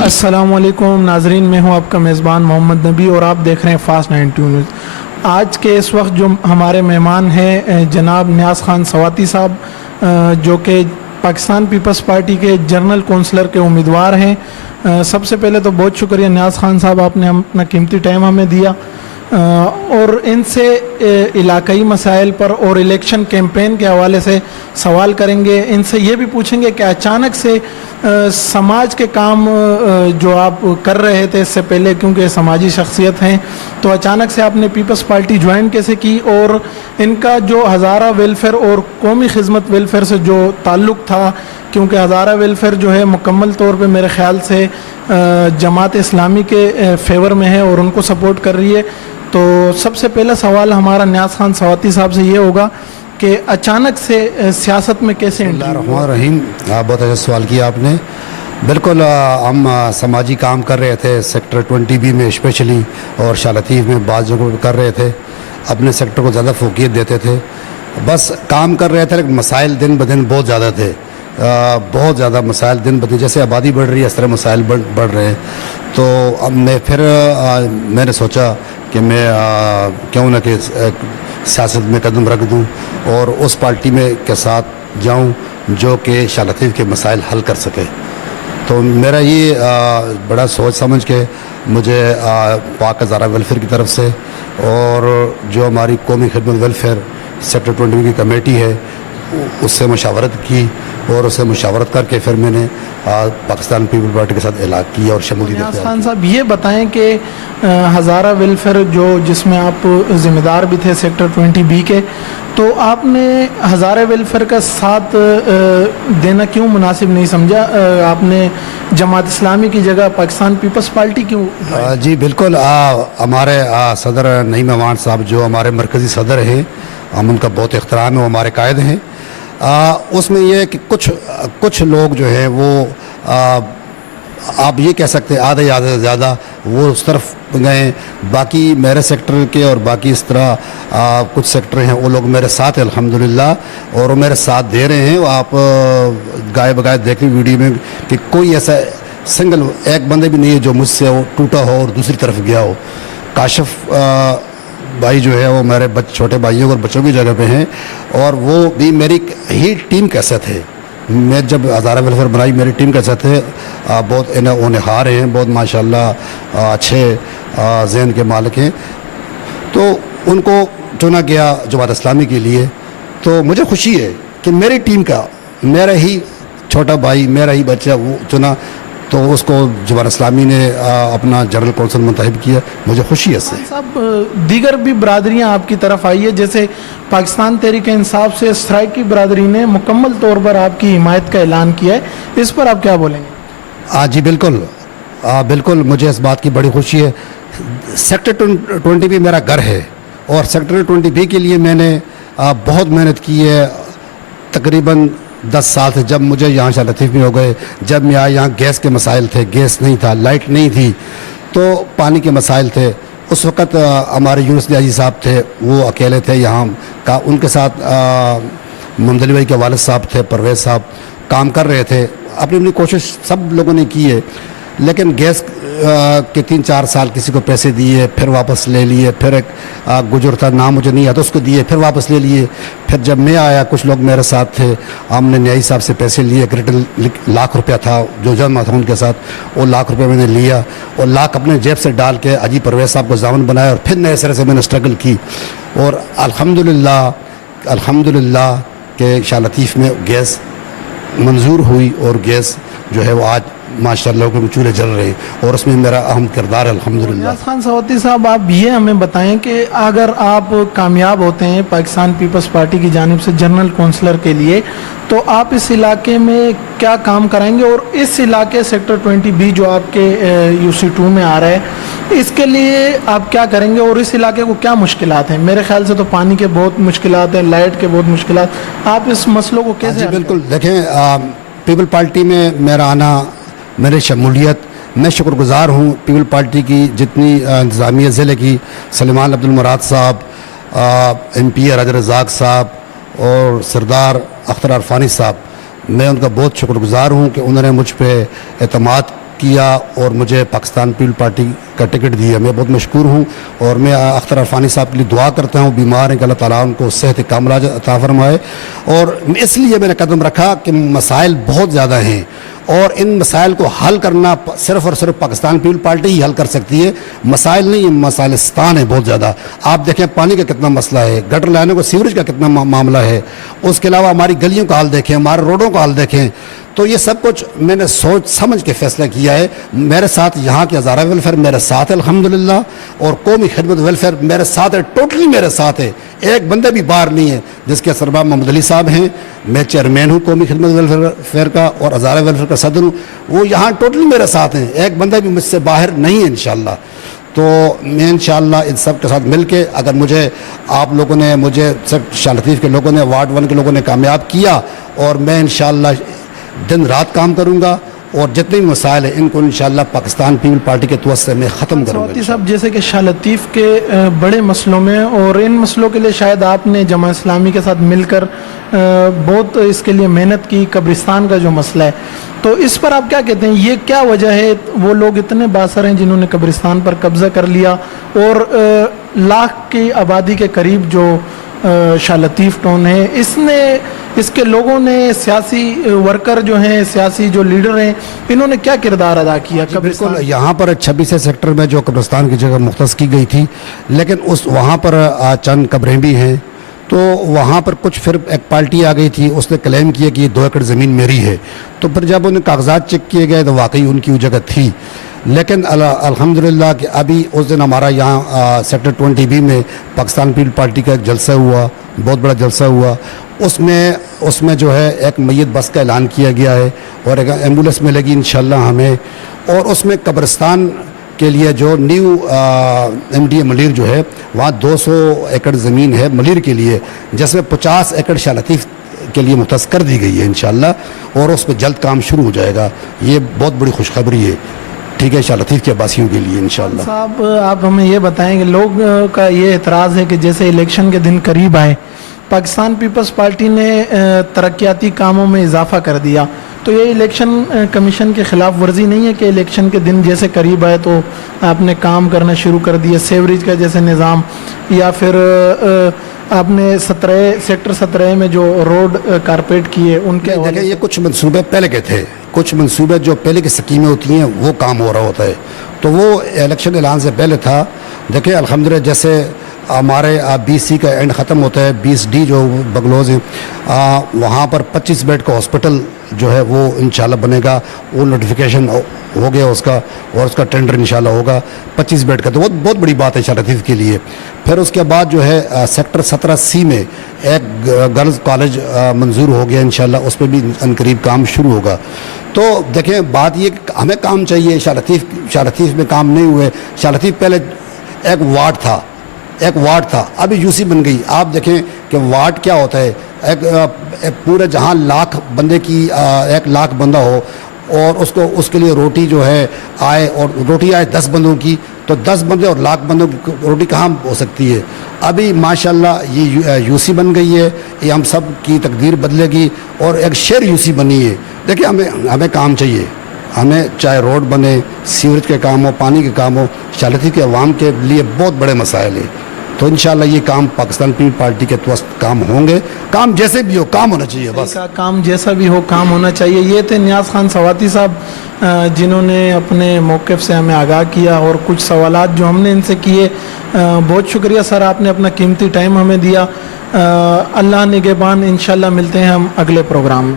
अस्सलाम वालेकुम नाजरीन, मैं हूं आपका मेज़बान मोहम्मद नबी और आप देख रहे हैं फास्ट 92 न्यूज़। आज के इस वक्त जो हमारे मेहमान हैं जनाब न्याज़ खान सवाती साहब, जो कि पाकिस्तान पीपल्स पार्टी के जनरल कौंसलर के उम्मीदवार हैं। सबसे पहले तो बहुत शुक्रिया न्याज़ खान साहब, आपने अपना कीमती टाइम हमें दिया और इनसे इलाकाई मसाइल पर और इलेक्शन कैंपेन के हवाले से सवाल करेंगे। इनसे ये भी पूछेंगे कि अचानक से समाज के काम जो आप कर रहे थे इससे पहले, क्योंकि समाजी शख्सियत हैं, तो अचानक से आपने पीपल्स पार्टी ज्वाइन कैसे की और इनका जो हज़ारा वेलफेयर और कौमी खिदमत वेलफेयर से जो ताल्लुक़ था, क्योंकि हज़ारा वेलफेयर जो है मुकम्मल तौर पे मेरे ख़्याल से जमात इस्लामी के फेवर में है और उनको सपोर्ट कर रही है। तो सबसे पहला सवाल हमारा न्याज़ खान सवाती साहब से ये होगा कि अचानक से सियासत में कैसे रहीम, बहुत अच्छा सवाल किया आपने। बिल्कुल, हम समाजी काम कर रहे थे सेक्टर 20B में स्पेशली और शाह लतीफ़ में बाज़ जगहों पर कर रहे थे। अपने सेक्टर को ज़्यादा फोकियत देते थे, बस काम कर रहे थे, लेकिन मसाइल दिन ब दिन बहुत ज़्यादा थे। बहुत ज़्यादा मसाइल दिन ब दिन, जैसे आबादी बढ़ रही है इस तरह मसाइल बढ़ रहे हैं। तो अब मैंने सोचा कि मैं क्यों ना कि सियासत में कदम रख दूं और उस पार्टी में के साथ जाऊं जो कि शाह लतीफ़ के मसाइल हल कर सके। तो मेरा ये बड़ा सोच समझ के मुझे पाक हज़ारा वेलफेयर की तरफ से और जो हमारी कौमी खिदमत वेलफेयर सेक्टर 20 की कमेटी है उससे मशावरत की और उससे मशावरत करके फिर मैंने पाकिस्तान पीपल पार्टी के साथ इलाक़ किया और शमूलियत। न्याज़ खान साहब ये बताएं कि हज़ारा वेलफेयर जिसमें आप ज़िम्मेदार भी थे सेक्टर 20B के, तो आपने हज़ारा वेलफेयर का साथ देना क्यों मुनासिब नहीं समझा? आपने जमात इस्लामी की जगह पाकिस्तान पीपल्स पार्टी क्यों? जी बिल्कुल, हमारे सदर नईम अमान साहब जो हमारे मरकज़ी सदर हैं, हम उनका बहुत एहतराम है, वो हमारे कायद हैं। उसमें यह है कि कुछ लोग जो हैं वो आप ये कह सकते हैं आधे से ज़्यादा वो उस तरफ गए। बाकी मेरे सेक्टर के और बाकी इस तरह कुछ सेक्टर हैं वो लोग मेरे साथ हैं अल्हम्दुलिल्लाह, और वो मेरे साथ दे रहे हैं। आप गाय बगाय देख रही वीडियो में कि कोई ऐसा सिंगल एक बंदे भी नहीं है जो मुझसे वो टूटा हो और दूसरी तरफ गया हो। काशिफ भाई जो है वो मेरे छोटे भाइयों और बच्चों की जगह पे हैं और वो भी मेरी ही टीम कैसे थे। मैं जब हज़ारा वेलफेयर बनाई मेरी टीम कैसे थे, बहुत होनहार हैं, बहुत माशाल्लाह अच्छे ज़हन के मालिक हैं। तो उनको चुना गया जमात इस्लामी के लिए। तो मुझे खुशी है कि मेरी टीम का मेरा ही छोटा भाई, मेरा ही बच्चा वो चुना, तो उसको जमात इस्लामी ने अपना जनरल कौंसल मुंतखब किया। मुझे खुशी है इससे। साहब दीगर भी बरादरियाँ आपकी तरफ आई है, जैसे पाकिस्तान तहरीक इंसाफ से स्ट्राइक की बरादरी ने मुकम्मल तौर पर आपकी हिमायत का ऐलान किया है, इस पर आप क्या बोलेंगे? जी बिल्कुल, बिल्कुल मुझे इस बात की बड़ी खुशी है। सेक्टर 20B मेरा घर है और सेक्टर 20B के लिए मैंने बहुत मेहनत की है। तकरीबन 10 साल से जब मुझे यहाँ शाह लतीफ़ में हो गए, जब मैं आया यहाँ गैस के मसाइल थे, गैस नहीं था, लाइट नहीं थी, तो पानी के मसाइल थे। उस वक़्त हमारे यूनुस नियाज़ी साहब थे, वो अकेले थे यहाँ का, उनके साथ मुमदली भाई के वालिद साहब थे, परवेज़ साहब काम कर रहे थे। अपनी अपनी कोशिश सब लोगों ने की है, लेकिन गैस के 3-4 साल किसी को पैसे दिए, फिर वापस ले लिए, फिर एक गुजर था नाम मुझे नहीं आता उसको दिए, फिर वापस ले लिए। फिर जब मैं आया कुछ लोग मेरे साथ थे, हमने न्यायी साहब से पैसे लिए, करीबन ₹1,00,000 था जो जमा था उनके साथ, वो ₹1,00,000 मैंने लिया और लाख अपने जेब से डाल के अजी परवेज़ साहब को ज़ामन बनाया और फिर नए सिरे से मैंने स्ट्रगल की और अल्हम्दुलिल्लाह के शाह लतीफ़ में गैस मंजूर हुई और गैस जो है वो आज माशाअल्लाह के चूल्हे जल रहे हैं और उसमें मेरा अहम किरदार है अल्हम्दुलिल्लाह। न्याज़ खान सवाती साहब, आप ये हमें बताएं कि अगर आप कामयाब होते हैं पाकिस्तान पीपल्स पार्टी की जानिब से जनरल कौंसलर के लिए, तो आप इस इलाके में क्या काम कराएंगे और इस इलाके सेक्टर 20B जो आपके UC2 में आ रहा है, इसके लिए आप क्या करेंगे और इस इलाके को क्या मुश्किलात हैं? मेरे ख्याल से तो पानी के बहुत मुश्किलात हैं, लाइट के बहुत मुश्किलात, आप इस मसलों को कैसे? बिल्कुल, देखें पीपल पार्टी में मेरा आना, मेरी शमूलियत, मैं शुक्रगुज़ार हूँ पीपल पार्टी की जितनी इंतज़ामिया ज़िले की, सलेमान अब्दुल मुराद साहब, MP राजा रज़ाक साहब और सरदार अख्तर अरफानी साहब, मैं उनका बहुत शुक्रगुज़ार हूँ कि उन्होंने मुझ पर एतमाद کیا اور مجھے پاکستان پیپل پارٹی کا ٹکٹ دیا. میں بہت مشکور ہوں اور میں اختر عرفانی صاحب کے لیے دعا کرتا ہوں. بیمار ہیں کہ اللہ تعالیٰ ان کو صحت کاملہ عطا فرمائے. اور اس لیے میں نے قدم رکھا کہ مسائل بہت زیادہ ہیں اور ان مسائل کو حل کرنا صرف اور صرف پاکستان پیپل پارٹی ہی حل کر سکتی ہے. مسائل نہیں، یہ مسائلستان ہے بہت زیادہ. آپ دیکھیں پانی کا کتنا مسئلہ ہے، گٹر لائنوں کو سیوریج کا کتنا معاملہ ہے، اس کے علاوہ ہماری گلیوں کا حال دیکھیں، ہمارے روڈوں کا حال دیکھیں. تو یہ سب کچھ میں نے سوچ سمجھ کے فیصلہ کیا ہے. میرے ساتھ یہاں کے ہزارہ ویلفیئر میرے ساتھ ہے الحمدللہ، اور قومی خدمت ویلفیئر میرے ساتھ ہے، ٹوٹلی میرے ساتھ ہے. ایک بندہ بھی باہر نہیں ہے. جس کے سربراہ محمد علی صاحب ہیں، میں چیئرمین ہوں قومی خدمت ویلفیئر کا اور ہزارہ ویلفیئر کا صدر ہوں، وہ یہاں ٹوٹلی میرے ساتھ ہیں. ایک بندہ بھی مجھ سے باہر نہیں ہے انشاءاللہ. تو میں انشاءاللہ ان سب کے ساتھ مل کے، اگر مجھے آپ لوگوں نے، مجھے سب شاہ لطیف کے لوگوں نے، وارڈ 1 کے لوگوں نے کامیاب کیا، اور میں انشاءاللہ دن رات کام کروں گا اور جتنے بھی مسائل ہیں ان کو انشاءاللہ پاکستان پیپل پارٹی کے توسط سے میں ختم کروں گا. سواتی صاحب، جیسے کہ شاہ لطیف کے بڑے مسئلوں میں، اور ان مسئلوں کے لیے شاید آپ نے جماعت اسلامی کے ساتھ مل کر بہت اس کے لیے محنت کی. قبرستان کا جو مسئلہ ہے، تو اس پر آپ کیا کہتے ہیں؟ یہ کیا وجہ ہے وہ لوگ اتنے باثر ہیں جنہوں نے قبرستان پر قبضہ کر لیا، اور لاکھ کی آبادی کے قریب جو شاہ لطیف ٹون ہے، اس کے لوگوں نے، سیاسی ورکر جو ہیں، سیاسی جو لیڈر ہیں، انہوں نے کیا کردار ادا کیا؟ بالکل، یہاں پر 26 سیکٹر میں جو قبرستان کی جگہ مختص کی گئی تھی، لیکن وہاں پر چند قبریں بھی ہیں. تو وہاں پر کچھ پھر ایک پارٹی آ گئی تھی، اس نے کلیم کیا کہ یہ 2 ایکڑ زمین میری ہے. تو پھر جب انہیں کاغذات چیک کیے گئے تو واقعی ان کی وہ جگہ تھی. لیکن الحمدللہ کہ ابھی اس دن ہمارا یہاں سیکٹر 20B میں پاکستان پیپل پارٹی کا ایک جلسہ ہوا، بہت بڑا جلسہ ہوا. اس میں جو ہے ایک میت بس کا اعلان کیا گیا ہے اور ایک ایمبولینس ملے گی انشاءاللہ ہمیں. اور اس میں قبرستان کے لیے جو نیو MDA ملیر جو ہے، وہاں 200 ایکڑ زمین ہے ملیر کے لیے، جس میں 50 ایکڑ شاہ لطیف کے لیے مختص کر دی گئی ہے انشاءاللہ، اور اس پہ جلد کام شروع ہو جائے گا. یہ بہت بڑی خوشخبری ہے، ٹھیک ہے، شاہ لطیف کے عباسیوں کے لیے انشاءاللہ. صاحب، آپ ہمیں یہ بتائیں کہ لوگ کا یہ اعتراض ہے کہ جیسے الیکشن کے دن قریب آئے، پاکستان پیپلز پارٹی نے ترقیاتی کاموں میں اضافہ کر دیا. تو یہ الیکشن کمیشن کے خلاف ورزی نہیں ہے کہ الیکشن کے دن جیسے قریب آئے تو آپ نے کام کرنا شروع کر دیا؟ سیوریج کا جیسے نظام، یا پھر آپ نے سیکٹر 17 میں جو روڈ کارپیٹ کیے ان کے دیکھیں، یہ کچھ منصوبے پہلے کے تھے، کچھ منصوبے جو پہلے کی سکیمیں ہوتی ہیں وہ کام ہو رہا ہوتا ہے. تو وہ الیکشن اعلان سے پہلے تھا. دیکھیں الحمدللہ، جیسے ہمارے 20C کا اینڈ ختم ہوتا ہے، 20D جو بگلوز ہیں، وہاں پر 25 بیڈ کا ہاسپٹل جو ہے وہ انشاءاللہ بنے گا. وہ نوٹیفیکیشن ہو گیا اس کا، اور اس کا ٹینڈر انشاءاللہ ہوگا 25 بیڈ کا. تو وہ بہت بڑی بات ہے شاہ لطیف کے لیے. پھر اس کے بعد جو ہے سیکٹر 17C میں ایک گرلز کالج منظور ہو گیا انشاءاللہ، اس پہ بھی عنقریب کام شروع ہوگا. تو دیکھیں بات یہ کہ ہمیں کام چاہیے. شاہ لطیف میں کام نہیں ہوئے. شاہ لطیف پہلے ایک وارڈ تھا، ابھی UC بن گئی. آپ دیکھیں کہ وارڈ کیا ہوتا ہے. ایک پورے جہاں لاکھ بندے کی 1 لاکھ بندہ ہو، اور اس کے لیے روٹی جو ہے آئے، اور روٹی آئے 10 بندوں کی، تو 10 بندے اور لاکھ بندوں کی روٹی کہاں ہو سکتی ہے؟ ابھی ماشاءاللہ یہ UC بن گئی ہے. یہ ہم سب کی تقدیر بدلے گی، اور ایک شہر UC بنی ہے. دیکھیں ہمیں کام چاہیے. ہمیں چاہے روڈ بنے، سیوریج کے کام ہو، پانی کے کام ہو. شاہ لطیف کے عوام کے لیے بہت بڑے مسائل ہیں. تو انشاءاللہ یہ کام پاکستان پیپل پارٹی کے توسط کام ہوں گے. کام جیسے بھی ہو، کام ہونا چاہیے بس. کام جیسا بھی ہو، کام ہونا چاہیے. یہ تھے نیاز خان سواتی صاحب، جنہوں نے اپنے موقف سے ہمیں آگاہ کیا، اور کچھ سوالات جو ہم نے ان سے کیے. بہت شکریہ سر، آپ نے اپنا قیمتی ٹائم ہمیں دیا. اللہ نگہبان. انشاءاللہ ملتے ہیں ہم اگلے پروگرام میں.